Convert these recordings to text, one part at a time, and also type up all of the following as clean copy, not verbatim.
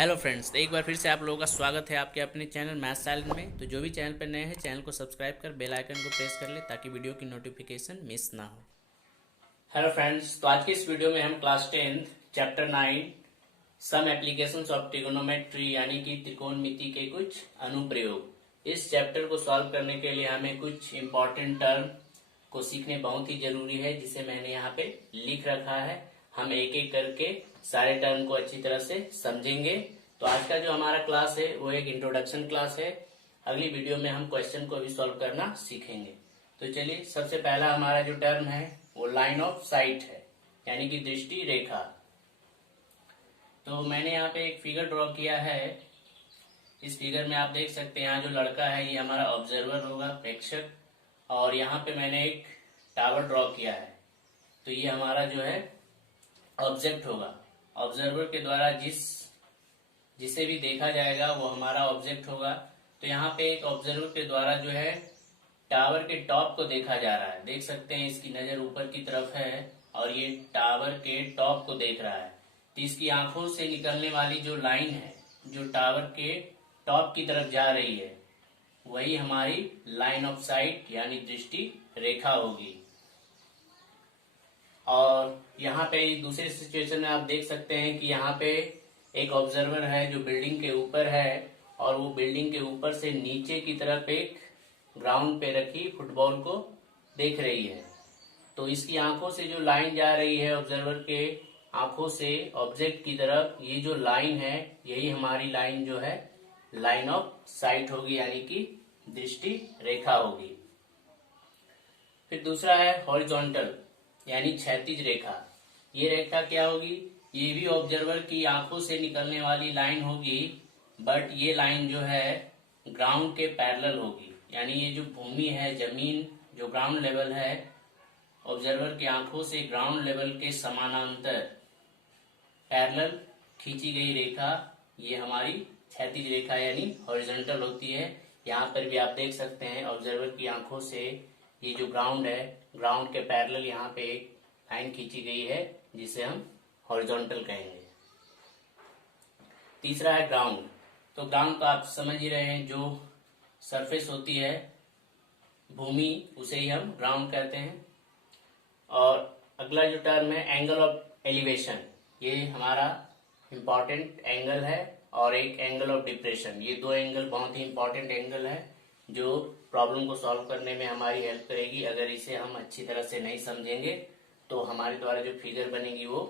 Hello friends, एक बार फिर से आप लोगों का स्वागत है आपके अपने चैनल मैथ साइलेंट में। तो जो भी चैनल पर नए हैं, चैनल को सब्सक्राइब कर बेल आइकन को प्रेस कर ले ताकि वीडियो की नोटिफिकेशन मिस ना हो। हेलो फ्रेंड्स, तो आज की इस वीडियो में हम class 10 chapter 9 some applications of trigonometry यानी कि त्रिकोणमिति के कुछ अनुप्रयोग, इस चैप्टर को सॉल्व करने के लिए हमें कुछ इंपॉर्टेंट टर्म को सीखने बहुत ही जरूरी है, जिसे मैंने यहाँ पे लिख रखा है। हम एक एक करके सारे टर्म को अच्छी तरह से समझेंगे। तो आज का जो हमारा क्लास है वो एक इंट्रोडक्शन क्लास है। अगली वीडियो में हम क्वेश्चन को भी सॉल्व करना सीखेंगे। तो चलिए, सबसे पहला हमारा जो टर्म है वो लाइन ऑफ साइट है, यानी कि दृष्टि रेखा। तो मैंने यहाँ पे एक फिगर ड्रॉ किया है। इस फिगर में आप देख सकते हैं यहाँ जो लड़का है ये हमारा ऑब्जर्वर होगा, प्रेक्षक। और यहाँ पे मैंने एक टावर ड्रॉ किया है, तो ये हमारा जो है ऑब्जेक्ट होगा। ऑब्जर्वर के द्वारा जिसे भी देखा जाएगा वो हमारा ऑब्जेक्ट होगा। तो यहाँ पे एक ऑब्जर्वर के द्वारा जो है टावर के टॉप को देखा जा रहा है। देख सकते हैं इसकी नजर ऊपर की तरफ है और ये टावर के टॉप को देख रहा है। तो इसकी आंखों से निकलने वाली जो लाइन है जो टावर के टॉप की तरफ जा रही है, वही हमारी लाइन ऑफ साइट यानी दृष्टि रेखा होगी। और यहाँ पे दूसरे सिचुएशन में आप देख सकते हैं कि यहाँ पे एक ऑब्जर्वर है जो बिल्डिंग के ऊपर है और वो बिल्डिंग के ऊपर से नीचे की तरफ एक ग्राउंड पे रखी फुटबॉल को देख रही है। तो इसकी आंखों से जो लाइन जा रही है ऑब्जर्वर के आंखों से ऑब्जेक्ट की तरफ, ये जो लाइन है यही हमारी लाइन जो है लाइन ऑफ साइट होगी, यानी कि दृष्टि रेखा होगी। फिर दूसरा है हॉरिजॉन्टल यानी क्षैतिज रेखा। ये रेखा क्या होगी? ये भी ऑब्जर्वर की आंखों से निकलने वाली लाइन होगी, बट ये लाइन जो है ग्राउंड के पैरेलल होगी। यानी ये जो भूमि है, जमीन जो ग्राउंड लेवल है, ऑब्जर्वर की आंखों से ग्राउंड लेवल के समानांतर पैरेलल खींची गई रेखा, ये हमारी क्षैतिज रेखा यानी हॉरिजॉन्टल होती है। यहाँ पर भी आप देख सकते हैं ऑब्जर्वर की आंखों से ये जो ग्राउंड है, ग्राउंड के पैरेलल यहाँ पे एक लाइन खींची गई है, जिसे हम हॉरिजॉन्टल कहेंगे। तीसरा है ग्राउंड। तो ग्राउंड तो आप समझ ही रहे हैं, जो सरफेस होती है भूमि, उसे ही हम ग्राउंड कहते हैं। और अगला जो टर्म है एंगल ऑफ एलिवेशन, ये हमारा इम्पॉर्टेंट एंगल है। और एक एंगल ऑफ डिप्रेशन, ये दो एंगल बहुत ही इम्पोर्टेंट एंगल है जो प्रॉब्लम को सॉल्व करने में हमारी हेल्प करेगी। अगर इसे हम अच्छी तरह से नहीं समझेंगे तो हमारे द्वारा जो फिगर बनेगी वो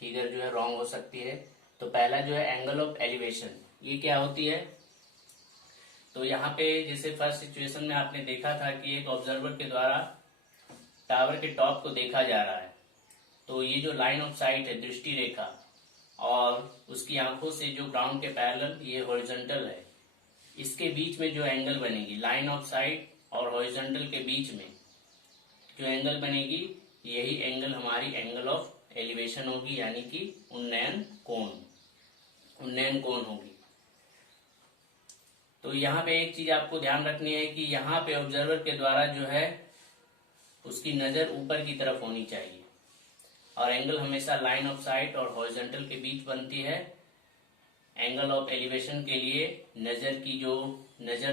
फिगर जो है रॉन्ग हो सकती है। तो पहला जो है एंगल ऑफ एलिवेशन, ये क्या होती है? तो यहाँ पे जैसे फर्स्ट सिचुएशन में आपने देखा था कि एक ऑब्जर्वर के द्वारा टावर के टॉप को देखा जा रहा है। तो ये जो लाइन ऑफ साइट है दृष्टि रेखा, और उसकी आंखों से जो ग्राउंड के पैरेलल ये हॉरिजॉन्टल है, इसके बीच में जो एंगल बनेगी लाइन ऑफ साइट और हॉरिजॉन्टल के बीच में जो एंगल बनेगी, यही एंगल हमारी एंगल ऑफ एलिवेशन होगी, यानी कि उन्नयन कोण होगी। तो यहाँ पे एक चीज आपको ध्यान रखनी है कि यहाँ पे ऑब्जर्वर के द्वारा जो है उसकी नजर ऊपर की तरफ होनी चाहिए, और एंगल हमेशा लाइन ऑफ साइट और हॉरिजॉन्टल के बीच बनती है। एंगल ऑफ एलिवेशन के लिए नजर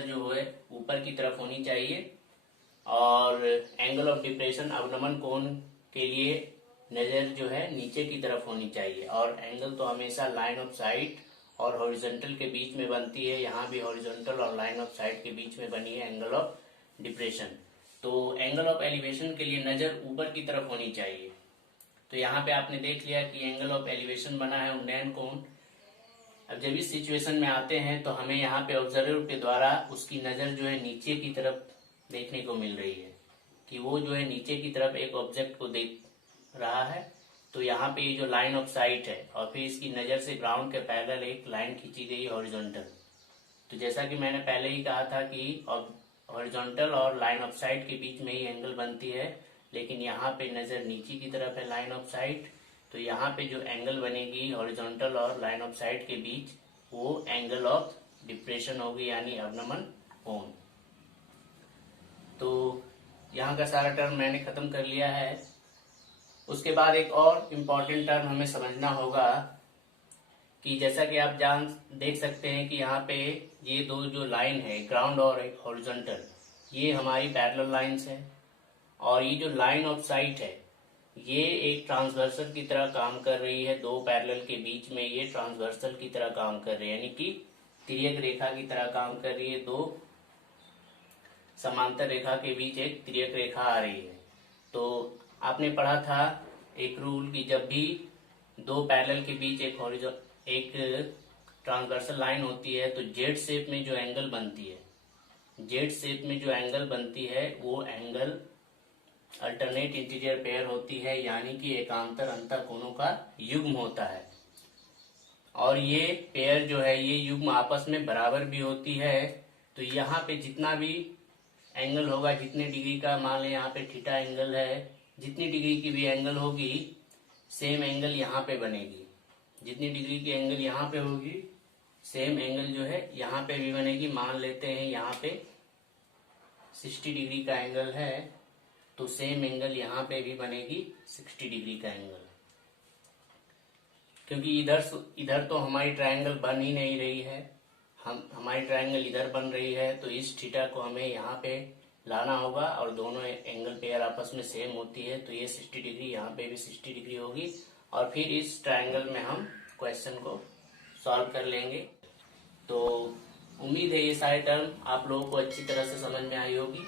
जो है ऊपर की तरफ होनी चाहिए, और एंगल ऑफ डिप्रेशन अवनमन कोण के लिए नजर जो है नीचे की तरफ होनी चाहिए। और एंगल तो हमेशा लाइन ऑफ साइट और हॉरिजॉन्टल के बीच में बनती है। यहाँ भी हॉरिजॉन्टल और लाइन ऑफ साइट के बीच में बनी है एंगल ऑफ डिप्रेशन। तो एंगल ऑफ एलिवेशन के लिए नजर ऊपर की तरफ होनी चाहिए। तो यहाँ पे आपने देख लिया कि एंगल ऑफ एलिवेशन बना है उन्नयन कोण। अब जब इस सिचुएशन में आते हैं तो हमें यहाँ पे ऑब्जर्वर के द्वारा उसकी नजर जो है नीचे की तरफ देखने को मिल रही है, कि वो जो है नीचे की तरफ एक ऑब्जेक्ट को देख रहा है। तो यहाँ पे ये जो लाइन ऑफ साइट है और फिर इसकी नजर से ग्राउंड के पैरेलल एक लाइन खींची गई हॉरिजॉन्टल। तो जैसा कि मैंने पहले ही कहा था कि हॉरिजॉन्टल और लाइन ऑफ साइट के बीच में ही एंगल बनती है, लेकिन यहाँ पे नजर नीचे की तरफ है लाइन ऑफ साइट। तो यहाँ पे जो एंगल बनेगी हॉरिजॉन्टल और लाइन ऑफ साइट के बीच, वो एंगल ऑफ डिप्रेशन होगी, यानी अवनमन कोण। तो यहाँ का सारा टर्म मैंने खत्म कर लिया है। उसके बाद एक और इम्पॉर्टेंट टर्म हमें समझना होगा कि जैसा कि आप देख सकते हैं कि यहाँ पे ये दो जो लाइन है, ग्राउंड और हॉरिजॉन्टल, ये हमारी पैरेलल लाइंस है। और ये जो लाइन ऑफ साइट है ये एक ट्रांसवर्सल की तरह काम कर रही है। दो पैरेलल के बीच में ये ट्रांसवर्सल की तरह काम कर रही है, यानी कि तिर्यक रेखा की तरह काम कर रही है। दो समांतर रेखा के बीच एक तिर्यक रेखा आ रही है। तो आपने पढ़ा था एक रूल कि जब भी दो पैरेलल के बीच एक ट्रांसवर्सल लाइन होती है तो जेड शेप में जो एंगल बनती है, जेड शेप में जो एंगल बनती है वो एंगल अल्टरनेट इंटीरियर पेयर होती है, यानी कि एकांतर अंतःकोणों का युग्म होता है। और ये पेयर जो है, ये युग्म आपस में बराबर भी होती है। तो यहाँ पे जितना भी एंगल होगा, जितने डिग्री का, मान लें यहाँ पे थीटा एंगल है, जितनी डिग्री की भी एंगल होगी सेम एंगल यहाँ पे बनेगी। जितनी डिग्री की एंगल यहाँ पे होगी सेम एंगल जो है यहाँ पे भी बनेगी। मान लेते हैं यहाँ पे 60 डिग्री का एंगल है तो सेम एंगल यहाँ पे भी बनेगी 60 डिग्री का एंगल। क्योंकि इधर तो हमारी ट्रायंगल बन ही नहीं रही है, हमारी ट्रायंगल इधर बन रही है, तो इस थीटा को हमें यहाँ पे लाना होगा और दोनों एंगल पेयर आपस में सेम होती है। तो ये 60 डिग्री, यहाँ पे भी 60 डिग्री होगी। और फिर इस ट्रायंगल में हम क्वेश्चन को सॉल्व कर लेंगे। तो उम्मीद है ये सारे टर्म आप लोगों को अच्छी तरह से समझ में आई होगी।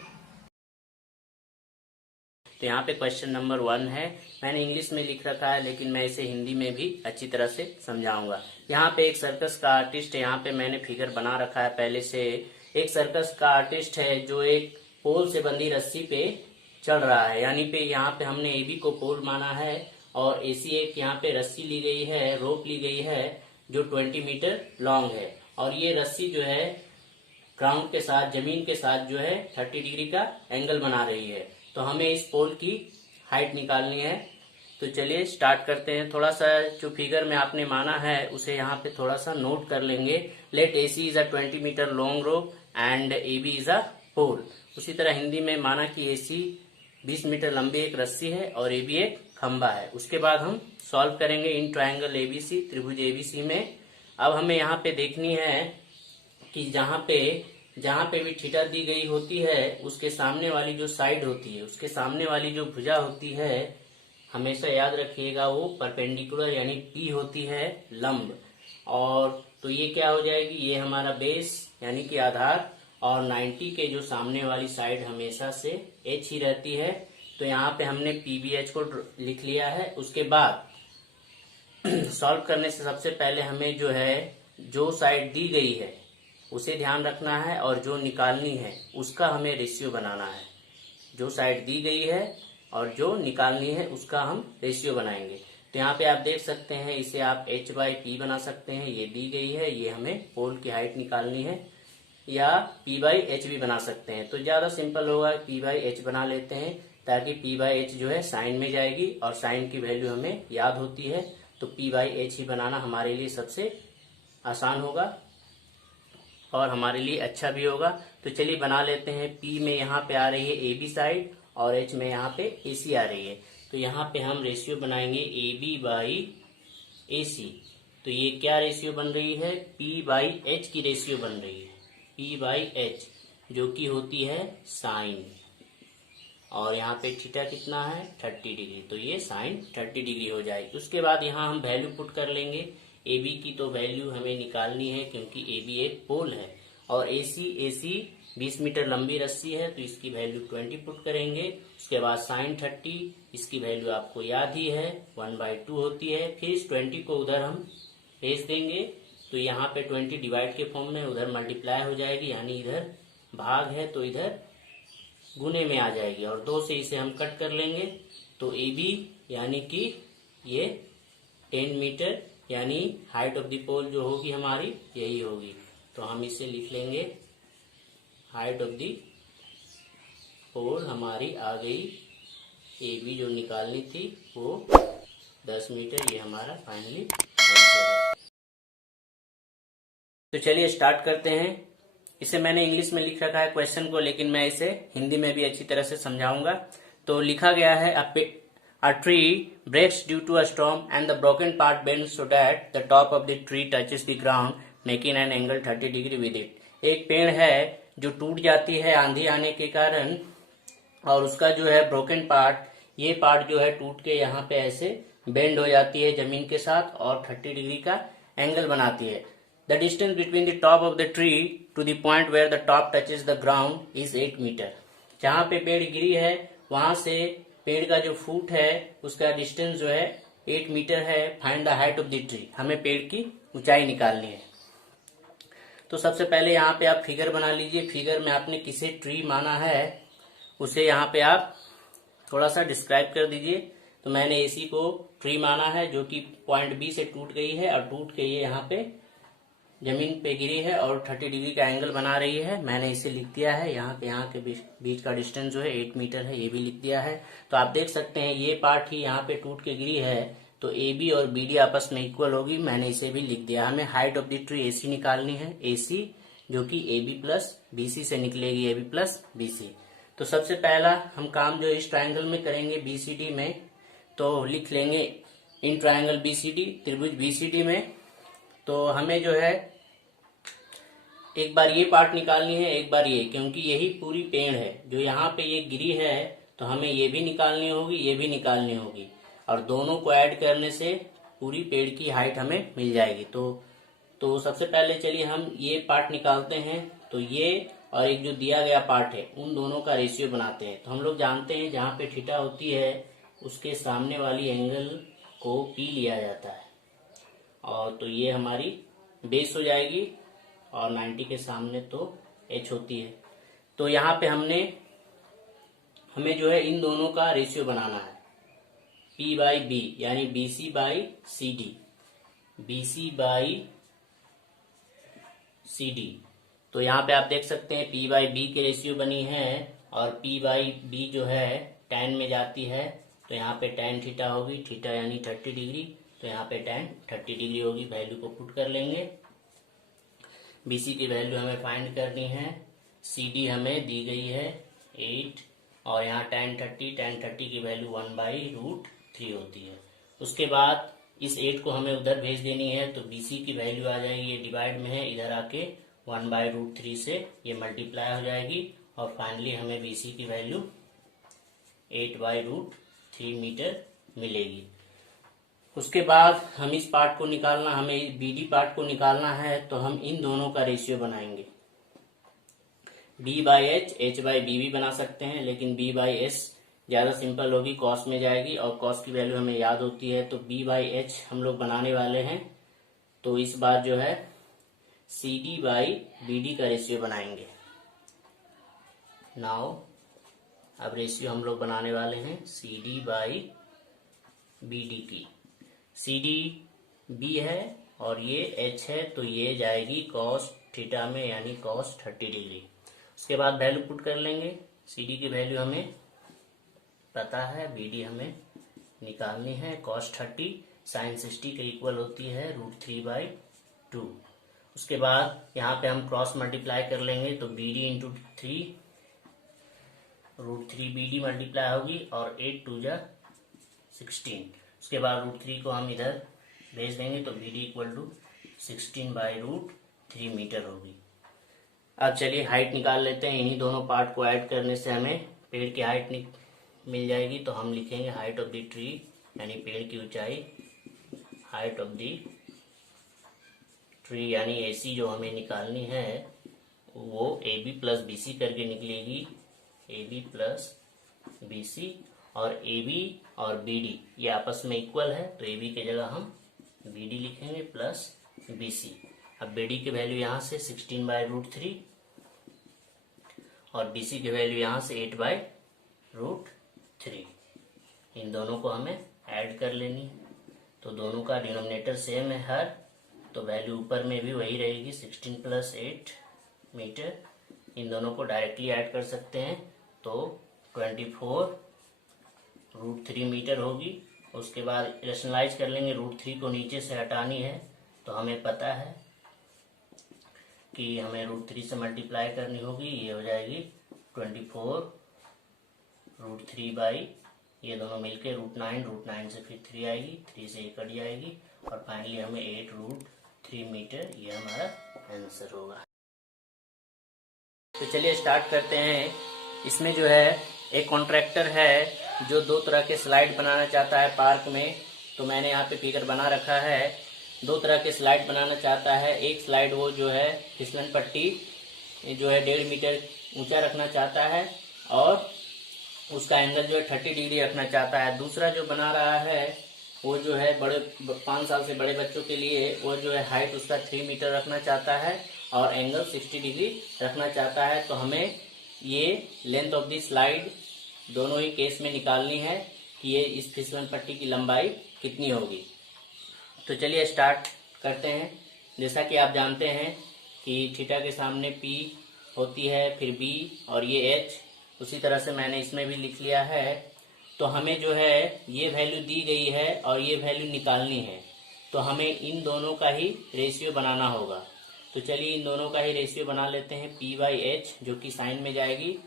तो यहाँ पे क्वेश्चन नंबर 1 है, मैंने इंग्लिश में लिख रखा है लेकिन मैं इसे हिंदी में भी अच्छी तरह से समझाऊंगा। यहाँ पे एक सर्कस का आर्टिस्ट है, यहाँ पे मैंने फिगर बना रखा है पहले से। एक सर्कस का आर्टिस्ट है जो एक पोल से बंधी रस्सी पे चढ़ रहा है, यानी पे यहाँ पे हमने AB को पोल माना है और AC एक यहाँ पे रस्सी ली गई है, रोप ली गई है जो 20 मीटर लॉन्ग है। और ये रस्सी जो है ग्राउंड के साथ, जमीन के साथ जो है 30 डिग्री का एंगल बना रही है। तो हमें इस पोल की हाइट निकालनी है। तो चलिए स्टार्ट करते हैं। थोड़ा सा जो फिगर में आपने माना है उसे यहाँ पे थोड़ा सा नोट कर लेंगे। Let AC is a 20 metre long rope and AB is a pole. उसी तरह हिंदी में माना कि AC 20 मीटर लंबी एक रस्सी है और AB एक खंबा है। उसके बाद हम सॉल्व करेंगे इन ट्रायंगल ABC, त्रिभुज ABC में। अब हमें यहाँ पे देखनी है कि जहाँ पे भी थीटा दी गई होती है उसके सामने वाली जो साइड होती है, उसके सामने वाली जो भुजा होती है, हमेशा याद रखिएगा वो परपेंडिकुलर यानी P होती है, लंब। और तो ये क्या हो जाएगी, ये हमारा बेस यानी कि आधार, और 90 के जो सामने वाली साइड हमेशा से H ही रहती है। तो यहाँ पे हमने PBH को लिख लिया है। उसके बाद सॉल्व करने से सबसे पहले हमें जो है, जो साइड दी गई है उसे ध्यान रखना है और जो निकालनी है उसका हमें रेशियो बनाना है। जो साइड दी गई है और जो निकालनी है उसका हम रेशियो बनाएंगे। तो यहाँ पे आप देख सकते हैं, इसे आप H/P बना सकते हैं। ये दी गई है, ये हमें पोल की हाइट निकालनी है, या P/H भी बना सकते हैं। तो ज्यादा सिंपल होगा, P/H बना लेते हैं ताकि P/H जो है साइन में जाएगी और साइन की वैल्यू हमें याद होती है। तो P/H ही बनाना हमारे लिए सबसे आसान होगा और हमारे लिए अच्छा भी होगा। तो चलिए बना लेते हैं। P में यहाँ पे आ रही है AB साइड और H में यहाँ पे AC आ रही है। तो यहाँ पे हम रेशियो बनाएंगे AB/AC। तो ये क्या रेशियो बन रही है, P/H की रेशियो बन रही है, P/H जो कि होती है साइन। और यहाँ पे थीटा कितना है, 30 डिग्री। तो ये साइन 30 डिग्री हो जाएगी। उसके बाद यहाँ हम वैल्यू पुट कर लेंगे। AB की तो वैल्यू हमें निकालनी है क्योंकि AB एक पोल है, और AC 20 मीटर लंबी रस्सी है तो इसकी वैल्यू 20 पुट करेंगे। उसके बाद साइन 30, इसकी वैल्यू आपको याद ही है 1/2 होती है। फिर इस 20 को उधर हम भेज देंगे, तो यहाँ पे 20 डिवाइड के फॉर्म में उधर मल्टीप्लाई हो जाएगी, यानी इधर भाग है तो इधर गुने में आ जाएगी, और 2 से इसे हम कट कर लेंगे। तो AB यानी कि ये 10 मीटर यानी हाइट ऑफ द पोल जो होगी हमारी यही होगी। तो हम इसे लिख लेंगे, हाइट ऑफ द पोल हमारी आ गई, AB जो निकालनी थी वो 10 मीटर, ये हमारा फाइनली आंसर है। तो चलिए स्टार्ट करते हैं। इसे मैंने इंग्लिश में लिख रखा है क्वेश्चन को, लेकिन मैं इसे हिंदी में भी अच्छी तरह से समझाऊंगा। तो लिखा गया है, A tree breaks due to a storm and the broken part bends so that the top of the tree touches the ground, making an angle 30 degree with it. एक पेड़ है जो टूट जाती है आंधी आने के कारण, और उसका जो है ब्रोकन पार्ट, ये पार्ट जो है टूट के यहाँ पे ऐसे बेंड हो जाती है जमीन के साथ और 30 डिग्री का एंगल बनाती है. The distance between the top of the tree to the point where the top touches the ground is 8 metre. जहाँ पे पेड़ गिरी है वहां से पेड़ का जो फुट है उसका डिस्टेंस जो है 8 मीटर है. Find the height of the tree. हमें पेड़ की ऊंचाई निकालनी है. तो सबसे पहले यहाँ पे आप फिगर बना लीजिए. फिगर में आपने किसे ट्री माना है उसे यहाँ पे आप थोड़ा सा डिस्क्राइब कर दीजिए. तो मैंने एसी को ट्री माना है जो कि पॉइंट बी से टूट गई है और टूट के ये यहाँ पे जमीन पे गिरी है और 30 डिग्री का एंगल बना रही है. मैंने इसे लिख दिया है. यहाँ के बीच का डिस्टेंस जो है 8 मीटर है, ये भी लिख दिया है. तो आप देख सकते हैं ये पार्ट ही यहाँ पे टूट के गिरी है तो ए बी और बी डी आपस में इक्वल होगी. मैंने इसे भी लिख दिया. हमें height of the tree AC निकालनी है. एसी जो कि A B plus B C से निकलेगी, A B plus B C. तो सबसे पहला हम काम जो इस ट्राइंगल में करेंगे बीसीडी में, तो लिख लेंगे इन ट्राइंगल बीसीडी, त्रिभुज बीसीडी में. तो हमें जो है एक बार ये पार्ट निकालनी है, एक बार ये, क्योंकि यही पूरी पेड़ है जो यहाँ पे ये गिरी है तो हमें ये भी निकालनी होगी, ये भी निकालनी होगी और दोनों को ऐड करने से पूरी पेड़ की हाइट हमें मिल जाएगी. तो सबसे पहले चलिए हम ये पार्ट निकालते हैं. तो ये और एक जो दिया गया पार्ट है उन दोनों का रेशियो बनाते हैं. तो हम लोग जानते हैं जहाँ पे थीटा होती है उसके सामने वाली एंगल को पी लिया जाता है और तो ये हमारी बेस हो जाएगी और 90 के सामने तो एच होती है. तो यहाँ पे हमें जो है इन दोनों का रेशियो बनाना है. P बाई बी यानी BC by CD, BC by CD. तो यहाँ पे आप देख सकते हैं P बाई बी के रेशियो बनी है और P बाई बी जो है tan में जाती है तो यहाँ पे tan थीटा होगी. थीटा यानी 30 डिग्री, तो यहाँ पे tan 30 डिग्री होगी. वैल्यू को पुट कर लेंगे. BC की वैल्यू हमें फाइंड करनी है. CD हमें दी गई है 8 और यहाँ tan 30 की वैल्यू 1/√3 होती है. उसके बाद इस 8 को हमें उधर भेज देनी है तो BC की वैल्यू आ जाएगी, ये डिवाइड में है, इधर आके 1/√3 से ये मल्टीप्लाई हो जाएगी और फाइनली हमें BC की वैल्यू 8/√3 मीटर मिलेगी. उसके बाद हम इस पार्ट को निकालना, हमें इस BD पार्ट को निकालना है तो हम इन दोनों का रेशियो बनाएंगे. B by H, H by B भी बना सकते हैं लेकिन B बाई एस ज्यादा सिंपल होगी, कॉस में जाएगी और कॉस की वैल्यू हमें याद होती है. तो B बाई एच हम लोग बनाने वाले हैं. तो इस बार जो है CD बाई BD का रेशियो बनाएंगे. नाउ अब रेशियो हम लोग बनाने वाले हैं CD बाई BD की. CD B है और ये H है तो ये जाएगी कॉस थीटा में यानी कॉस 30 डिग्री. उसके बाद वैल्यू पुट कर लेंगे. CD की वैल्यू हमें पता है, BD हमें निकालनी है. कॉस 30 साइन 60 के इक्वल होती है √3/2. उसके बाद यहाँ पे हम क्रॉस मल्टीप्लाई कर लेंगे तो BD इंटू 3 √3BD मल्टीप्लाई होगी और 8 2 जा 16. उसके बाद √3 को हम इधर भेज देंगे तो BD इक्वल टू 16/√3 मीटर होगी. अब चलिए हाइट निकाल लेते हैं. इन्हीं दोनों पार्ट को ऐड करने से हमें पेड़ की हाइट मिल जाएगी. तो हम लिखेंगे हाइट ऑफ द ट्री यानी पेड़ की ऊंचाई, हाइट ऑफ द ट्री यानी AC जो हमें निकालनी है वो AB प्लस BC करके निकलेगी. AB प्लस BC और AB और BD ये आपस में इक्वल है तो AB की जगह हम BD लिखेंगे प्लस BC. अब BD की वैल्यू यहाँ से 16/√3 और BC की वैल्यू यहाँ से 8/√3. इन दोनों को हमें ऐड कर लेनी है. तो दोनों का डिनोमिनेटर सेम है हर, तो वैल्यू ऊपर में भी वही रहेगी 16 + 8 मीटर. इन दोनों को डायरेक्टली ऐड कर सकते हैं तो 24√3 मीटर होगी. उसके बाद रेशनलाइज कर लेंगे. √3 को नीचे से हटानी है तो हमें पता है कि हमें √3 से मल्टीप्लाई करनी होगी. ये हो जाएगी 24√3/2 ये दोनों मिलके √9 से फिर 3 आएगी, 3 से ये कट जाएगी और फाइनली हमें 8√3 मीटर ये हमारा आंसर होगा। तो चलिए स्टार्ट करते हैं। इसमें जो है एक कॉन्ट्रैक्टर है जो 2 तरह के स्लाइड बनाना चाहता है पार्क में। तो मैंने यहाँ पे फिगर बना रखा है। 2 तरह के स्लाइड बनाना चाहता है। एक स्लाइड वो जो है फिसलन पट्टी जो है 1.5 मीटर ऊंचा रखना चाहता है और उसका एंगल जो है 30 डिग्री रखना चाहता है। दूसरा जो बना रहा है वो जो है 5 साल से बड़े बच्चों के लिए वो जो है हाइट उसका 3 मीटर रखना चाहता है और एंगल 60 डिग्री रखना चाहता है। तो हमें ये लेंथ ऑफ द स्लाइड दोनों ही केस में निकालनी है कि ये इस फिसलन पट्टी की लंबाई कितनी होगी। तो चलिए स्टार्ट करते हैं। जैसा कि आप जानते हैं कि थीटा के सामने P होती है, फिर B और ये H, उसी तरह से मैंने इसमें भी लिख लिया है। तो हमें जो है ये वैल्यू दी गई है और ये वैल्यू निकालनी है। तो हमें इन दोनों का ही रेशियो बनाना होगा। तो चलिए इन दोनों का ही रेशियो बना लेते हैं। P/H जो कि साइन में जाएगी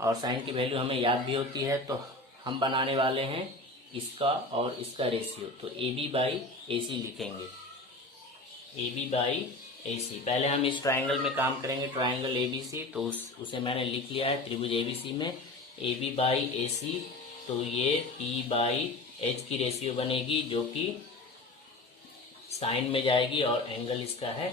और साइन की वैल्यू हमें याद भी होती है। तो हम बनाने वाले हैं इसका और इसका रेशियो। तो AB/AC लिखेंगे। AB/AC। पहले हम इस ट्राइंगल में काम करेंगे, ट्राइंगल ABC। तो उसे मैंने लिख लिया है त्रिभुज ABC में AB/AC। तो ये P/H की रेशियो बनेगी जो कि साइन में जाएगी और एंगल इसका है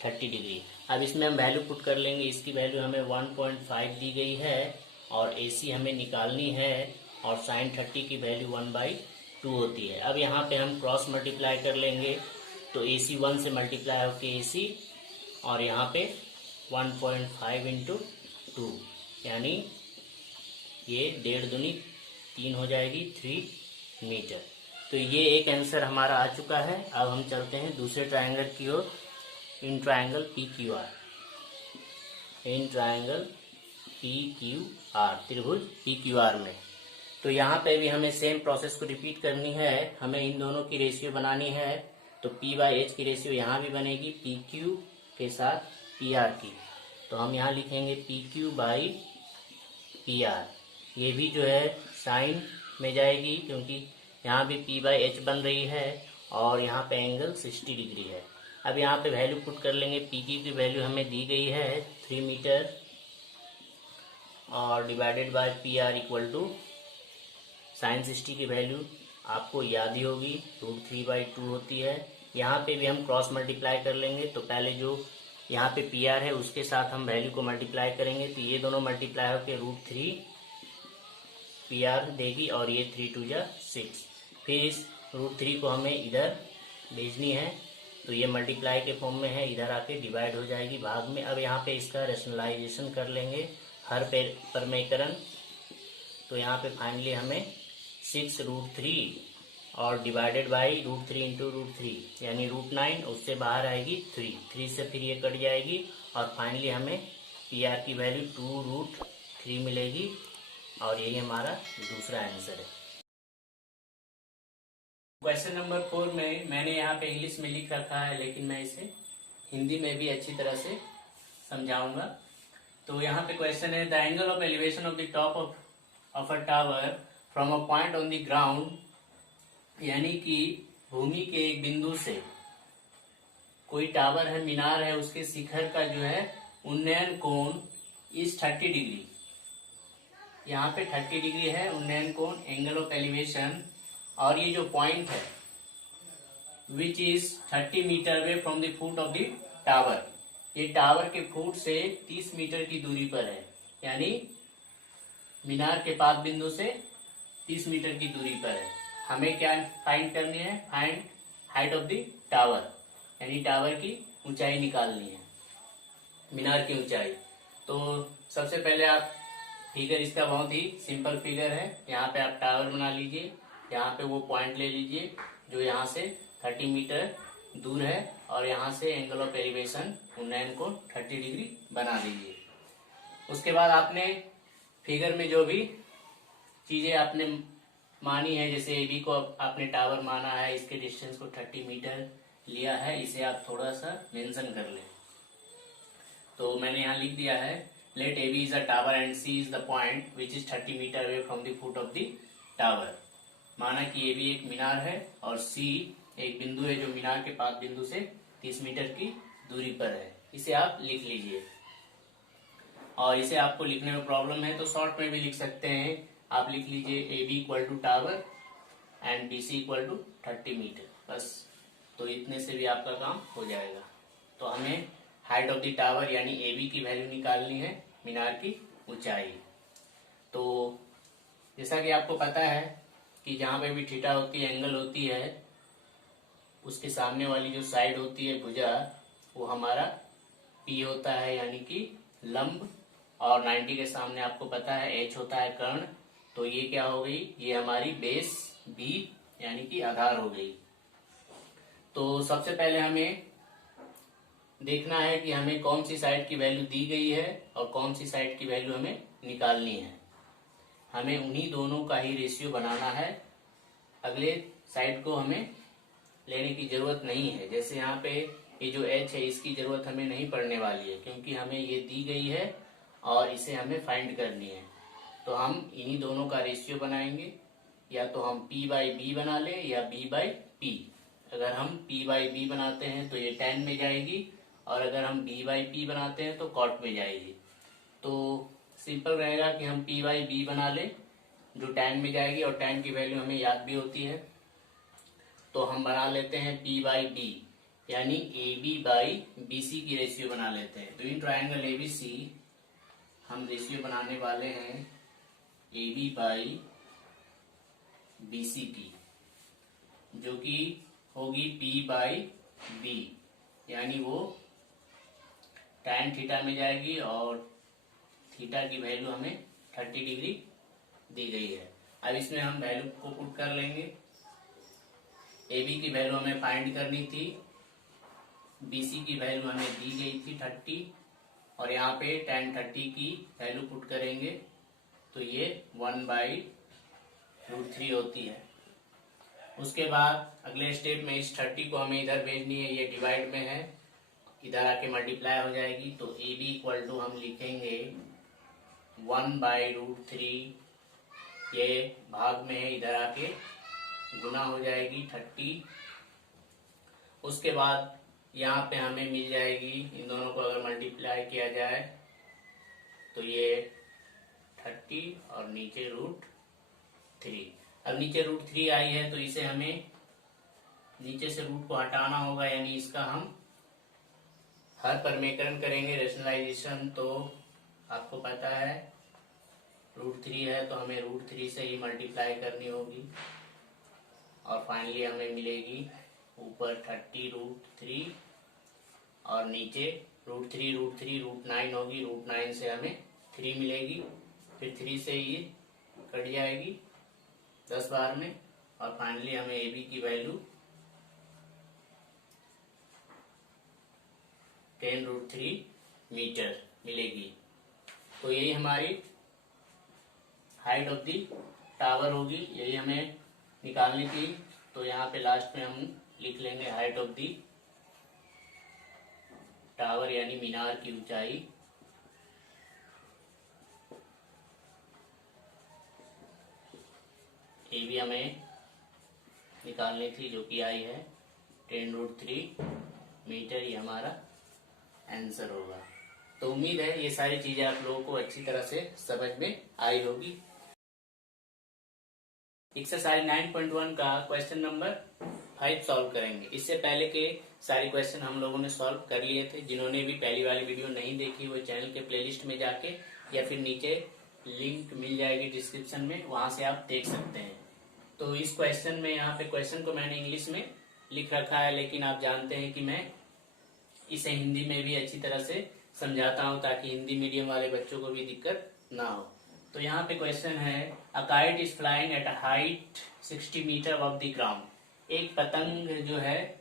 30 डिग्री। अब इसमें हम वैल्यू पुट कर लेंगे। इसकी वैल्यू हमें 1.5 दी गई है और AC हमें निकालनी है और साइन 30 की वैल्यू 1/2 होती है। अब यहाँ पे हम क्रॉस मल्टीप्लाई कर लेंगे। तो AC 1 से मल्टीप्लाई होके AC और यहाँ पे 1.5 इंटू 2 यानी ये 1.5 दूनी 3 हो जाएगी, 3 मीटर। तो ये एक आंसर हमारा आ चुका है। अब हम चलते हैं दूसरे ट्रायंगल की ओर। In triangle PQR, in triangle PQR, त्रिभुज PQR में। तो यहाँ पे भी हमें सेम प्रोसेस को रिपीट करनी है। हमें इन दोनों की रेशियो बनानी है। तो P/H की रेशियो यहाँ भी बनेगी PQ के साथ PR की। तो हम यहाँ लिखेंगे PQ/PR। ये भी जो है साइन में जाएगी क्योंकि यहाँ भी P/H बन रही है और यहाँ पे एंगल 60 डिग्री है। अब यहाँ पे वैल्यू पुट कर लेंगे। PQ की वैल्यू हमें दी गई है 3 मीटर और divided by PR equal to sine 60 की वैल्यू आपको याद ही होगी, √3/2 होती है। यहाँ पे भी हम क्रॉस मल्टीप्लाई कर लेंगे। तो पहले जो यहाँ पे PR है उसके साथ हम वैल्यू को मल्टीप्लाई करेंगे। तो ये दोनों मल्टीप्लाई होकर √3 PR देगी और ये 3 2 जा 6। फिर इस √3 को हमें इधर भेजनी है। तो ये मल्टीप्लाई के फॉर्म में है, इधर आके डिवाइड हो जाएगी भाग में। अब यहाँ पे इसका रेशनलाइजेशन कर लेंगे, हर परमेकरण। तो यहाँ पे फाइनली हमें 6√3 और डिवाइडेड बाई √3 इंटू √3 यानी √9, उससे बाहर आएगी 3 से फिर ये कट जाएगी और फाइनली हमें PR की वैल्यू 2√3 मिलेगी और यही हमारा दूसरा आंसर है। क्वेश्चन नंबर 4 में मैंने यहाँ पे इंग्लिश में लिख रखा है, लेकिन मैं इसे हिंदी में भी अच्छी तरह से समझाऊंगा। तो यहाँ पे क्वेश्चन है, the angle of elevation of the top of a tower from a point on the ground, यानी कि भूमि के एक बिंदु से कोई टावर है, मीनार है, उसके शिखर का जो है उन्नयन कोण इस 30 डिग्री। यहाँ पे 30 डिग्री है उन्नयन कोण, एंगल ऑफ एलिवेशन। और ये जो पॉइंट है which is 30 metre away from the foot of the tower, ये टावर के फुट से 30 मीटर की दूरी पर है। यानी मीनार के पाद बिंदु से 30 मीटर की दूरी पर है। हमें क्या फाइंड करनी है? Find height of the tower, यानी टावर की ऊंचाई निकालनी है, मीनार की ऊंचाई। तो सबसे पहले आप फिगर, इसका बहुत ही सिंपल फिगर है। यहाँ पे आप टावर बना लीजिए, यहाँ पे वो पॉइंट ले लीजिए जो यहाँ से 30 मीटर दूर है और यहाँ से एंगल ऑफ एलिवेशन उन्नयन को 30 डिग्री बना दीजिए। उसके बाद आपने फिगर में जो भी चीजें आपने मानी है, जैसे AB को आपने टावर माना है, इसके डिस्टेंस को 30 मीटर लिया है, इसे आप थोड़ा सा मेंशन कर लें। तो मैंने यहाँ लिख दिया है, late AB is a tower and C is the point which is 30 meter away from the foot of the tower. माना कि ये भी एक मीनार है और सी एक बिंदु है जो मीनार के पास बिंदु से 30 मीटर की दूरी पर है। इसे आप लिख लीजिए। और इसे आपको लिखने में प्रॉब्लम है तो शॉर्ट में भी लिख सकते हैं। आप लिख लीजिए A B equal to tower and B C equal to 30 metre, बस। तो इतने से भी आपका काम हो जाएगा। तो हमें हाइट ऑफ द टावर यानी ए बी की वैल्यू निकालनी है, मीनार की ऊंचाई। तो जैसा कि आपको पता है कि जहां पे भी थीटा होती है, एंगल होती है, उसके सामने वाली जो साइड होती है भुजा, वो हमारा पी होता है यानी कि लंब। और 90 के सामने आपको पता है एच होता है कर्ण। तो ये क्या हो गई, ये हमारी बेस बी यानी कि आधार हो गई। तो सबसे पहले हमें देखना है कि हमें कौन सी साइड की वैल्यू दी गई है और कौन सी साइड की वैल्यू हमें निकालनी है। हमें उन्हीं दोनों का ही रेशियो बनाना है। अगले साइड को हमें लेने की जरूरत नहीं है। जैसे यहाँ पे ये जो h है इसकी जरूरत हमें नहीं पड़ने वाली है, क्योंकि हमें ये दी गई है और इसे हमें फाइंड करनी है। तो हम इन्हीं दोनों का रेशियो बनाएंगे। या तो हम p बाई बी बना लें या b बाई पी। अगर हम p बाई बी बनाते हैं तो ये tan में जाएगी, और अगर हम b बाई पी बनाते हैं तो cot में जाएगी। तो सिंपल रहेगा कि हम p बाई बी बना लें जो tan में जाएगी, और tan की वैल्यू हमें याद भी होती है। तो हम बना लेते हैं p बाई बी यानी A B by B C की रेशियो बना लेते हैं। तो in triangle A B C हम रेशियो बनाने वाले हैं A B by B C की, जो कि होगी p बाई बी, यानी वो tan थीटा में जाएगी और थीटा की वैल्यू हमें 30 डिग्री दी गई है। अब इसमें हम वैल्यू को पुट कर लेंगे। ए बी की वैल्यू हमें फाइंड करनी थी, बी सी की वैल्यू हमें दी गई थी 30, और यहाँ पे tan 30 की वैल्यू पुट करेंगे तो ये 1/√3 होती है। उसके बाद अगले स्टेप में इस 30 को हमें इधर भेजनी है, ये डिवाइड में है, इधर आके मल्टीप्लाई हो जाएगी। तो ए बी इक्वल टू हम लिखेंगे 1/√3, ये भाग में है, इधर आके गुना हो जाएगी 30। उसके बाद यहाँ पे हमें मिल जाएगी, इन दोनों को अगर मल्टीप्लाई किया जाए तो ये 30 और नीचे √3। अब नीचे √3 आई है तो इसे हमें नीचे से रूट को हटाना होगा, यानी इसका हम हर परमेकरण करेंगे, रेशनलाइजेशन। तो आपको पता है √3 है तो हमें √3 से ही मल्टीप्लाई करनी होगी, और फाइनली हमें मिलेगी ऊपर 30√3 और नीचे √3 √9 होगी, √9 से हमें 3 मिलेगी, फिर 3 से ये कट जाएगी 10 बार में, और फाइनली हमें ए बी की वैल्यू 10√3 मीटर मिलेगी। तो यही हमारी हाइट ऑफ द टावर होगी, यही हमें निकालनी थी। तो यहाँ पे लास्ट में हम लिख लेंगे हाइट ऑफ द टावर यानी मीनार की ऊंचाई। ये भी हमें निकालनी थी जो कि आई है 10√3 मीटर, ये हमारा आंसर होगा। तो उम्मीद है ये सारी चीजें आप लोगों को अच्छी तरह से समझ में आई होगी। एक्सरसाइज 9.1 का क्वेश्चन नंबर 5 सॉल्व करेंगे। इससे पहले के सारे क्वेश्चन हम लोगों ने सॉल्व कर लिए थे। जिन्होंने भी पहली वाली वीडियो नहीं देखी वो चैनल के प्लेलिस्ट में जाके या फिर नीचे लिंक मिल जाएगी डिस्क्रिप्शन में, वहां से आप देख सकते हैं। तो इस क्वेश्चन में यहाँ पे क्वेश्चन को मैंने इंग्लिश में लिख रखा है, लेकिन आप जानते हैं कि मैं इसे हिंदी में भी अच्छी तरह से समझाता हूँ ताकि हिंदी मीडियम वाले बच्चों को भी दिक्कत ना हो। तो यहाँ पे क्वेश्चन है, a kite is flying at a height 60 metre above the ground. एक पतंग जो है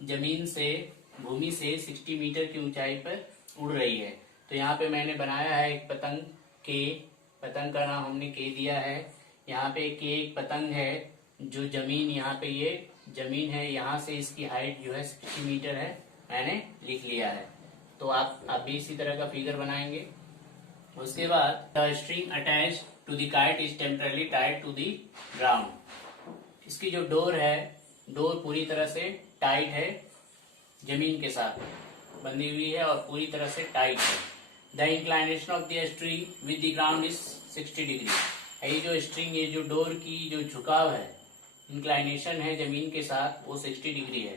जमीन से, भूमि से 60 मीटर की ऊंचाई पर उड़ रही है। तो यहाँ पे मैंने बनाया है एक पतंग के, पतंग का नाम हमने के दिया है। यहाँ पे के एक पतंग है जो जमीन, यहाँ पे ये जमीन है, यहाँ से इसकी हाइट जो है 60 मीटर है, मैंने लिख लिया है। तो आप भी इसी तरह का फिगर बनाएंगे। उसके बाद the string attach to the kite is temporarily tied to the ground। इसकी जो डोर है, डोर पूरी तरह से टाइट है, जमीन के साथ बंधी हुई है और पूरी तरह से टाइट है। The inclination of the string with the ground is 60 degree. ये जो स्ट्रिंग, ये जो डोर की जो झुकाव है, इंक्लाइनेशन है जमीन के साथ, वो 60 डिग्री है।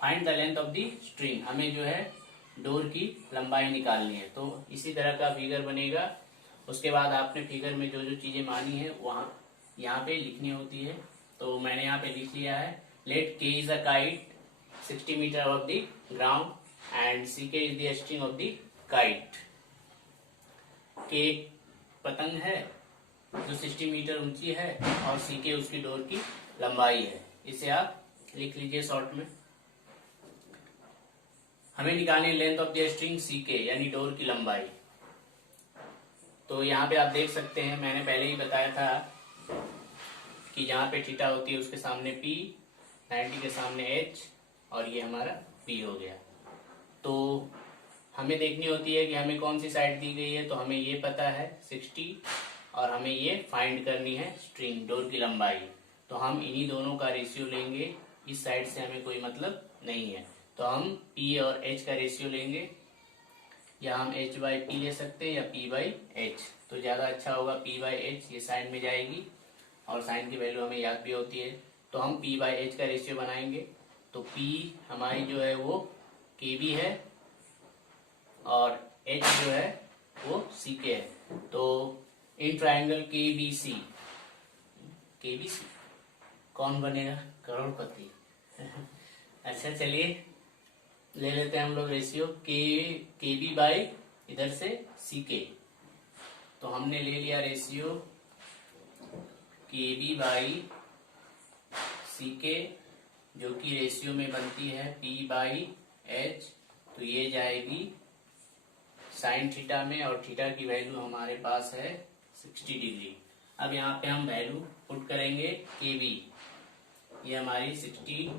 Find the length of the string, हमें जो है डोर की लंबाई निकालनी है। तो इसी तरह का फिगर बनेगा। उसके बाद आपने फिगर में जो जो चीजें मानी है वहां यहाँ पे लिखनी होती है। तो मैंने यहाँ पे लिख लिया है, let K is a kite 60 metre off the ground and C K is the string of the kite. K पतंग है जो 60 मीटर ऊंची है और सी के उसकी डोर की लंबाई है। इसे आप लिख लीजिए शॉर्ट में। हमें निकालनी लेंथ ऑफ द स्ट्रिंग सी के, यानी डोर की लंबाई। तो यहाँ पे आप देख सकते हैं, मैंने पहले ही बताया था कि जहाँ पे थीटा होती है उसके सामने P, 90 के सामने H और ये हमारा P हो गया। तो हमें देखनी होती है कि हमें कौन सी साइड दी गई है। तो हमें ये पता है 60 और हमें ये फाइंड करनी है स्ट्रिंग, डोर की लंबाई। तो हम इन्हीं दोनों का रेशियो लेंगे। इस साइड से हमें कोई मतलब नहीं है, तो हम P और H का रेशियो लेंगे, या हम H बाई P ले सकते हैं या P बाई H। तो ज्यादा अच्छा होगा P बाई H, ये साइन में जाएगी और साइन की वैल्यू हमें याद भी होती है। तो हम P बाई H का रेशियो बनाएंगे। तो P हमारी जो है वो KB है और H जो है वो CK है। तो इन ट्राइंगल KBC कौन बनेगा? करोड़पति। अच्छा चलिए ले लेते हैं हम लोग रेशियो KB बाई इधर से CK। तो हमने ले लिया रेशियो KB बाई CK, जो कि रेशियो में बनती है P बाई H। तो ये जाएगी साइन थीटा में और थीटा की वैल्यू हमारे पास है 60 डिग्री। अब यहाँ पे हम वैल्यू पुट करेंगे। KB ये हमारी 60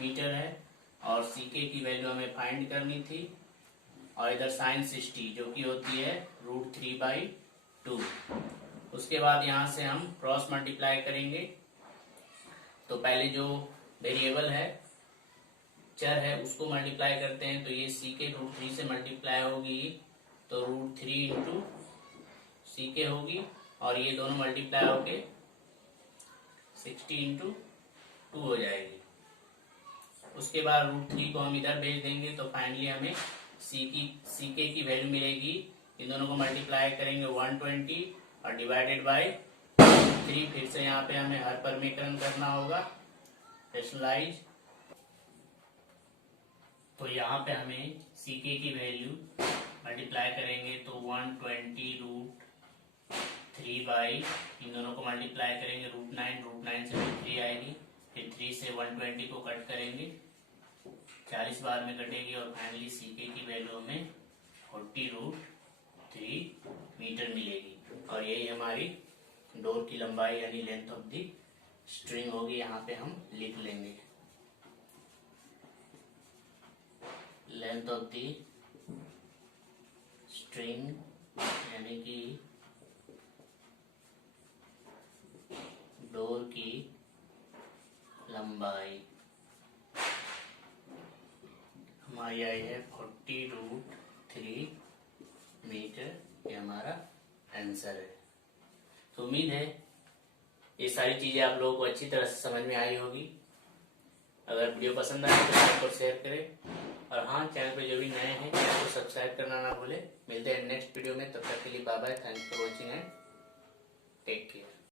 मीटर है और CK की वैल्यू हमें फाइंड करनी थी, और इधर साइन 60 जो कि होती है √3/2। उसके बाद यहाँ से हम क्रॉस मल्टीप्लाई करेंगे। तो पहले जो वेरिएबल है, चर है, उसको मल्टीप्लाई करते हैं। तो ये CK √3 से मल्टीप्लाई होगी तो √3 इंटू CK होगी, और ये दोनों मल्टीप्लाई होके 60 इंटू 2 हो जाएगी। उसके बाद √3 को हम इधर भेज देंगे। तो फाइनली हमें CK की वैल्यू मिलेगी। इन दोनों को मल्टीप्लाई करेंगे 120 और डिवाइडेड बाय 3। फिर से यहाँ पे हमें हर परमीकरण करना होगा, रेशनलाइज। तो यहाँ पे हमें CK की वैल्यू मल्टीप्लाई करेंगे तो 120 √3 बाई, इन दोनों को मल्टीप्लाई करेंगे √9 से 3 आएगी। फिर 3 से 120 को कट करेंगे, 40 बार में कटेगी और फाइनली CK की वैल्यू हमें 40√3 मीटर मिलेगी। और यही हमारी डोर की लंबाई यानी लेंथ ऑफ द स्ट्रिंग होगी। यहाँ पे हम लिख लेंगे लेंथ ऑफ द स्ट्रिंग यानी कि डोर की लंबाई हमारी आई है 40√3 मीटर। ये हमारा आंसर है। तो उम्मीद है ये सारी चीजें आप लोगों को अच्छी तरह से समझ में आई होगी। अगर वीडियो पसंद आए तो लाइक और शेयर करें, और हाँ, चैनल पे जो भी नए हैं चैनल को सब्सक्राइब करना ना भूले। मिलते हैं नेक्स्ट वीडियो में, तब तक के लिए bye bye. Thanks for watching and take care.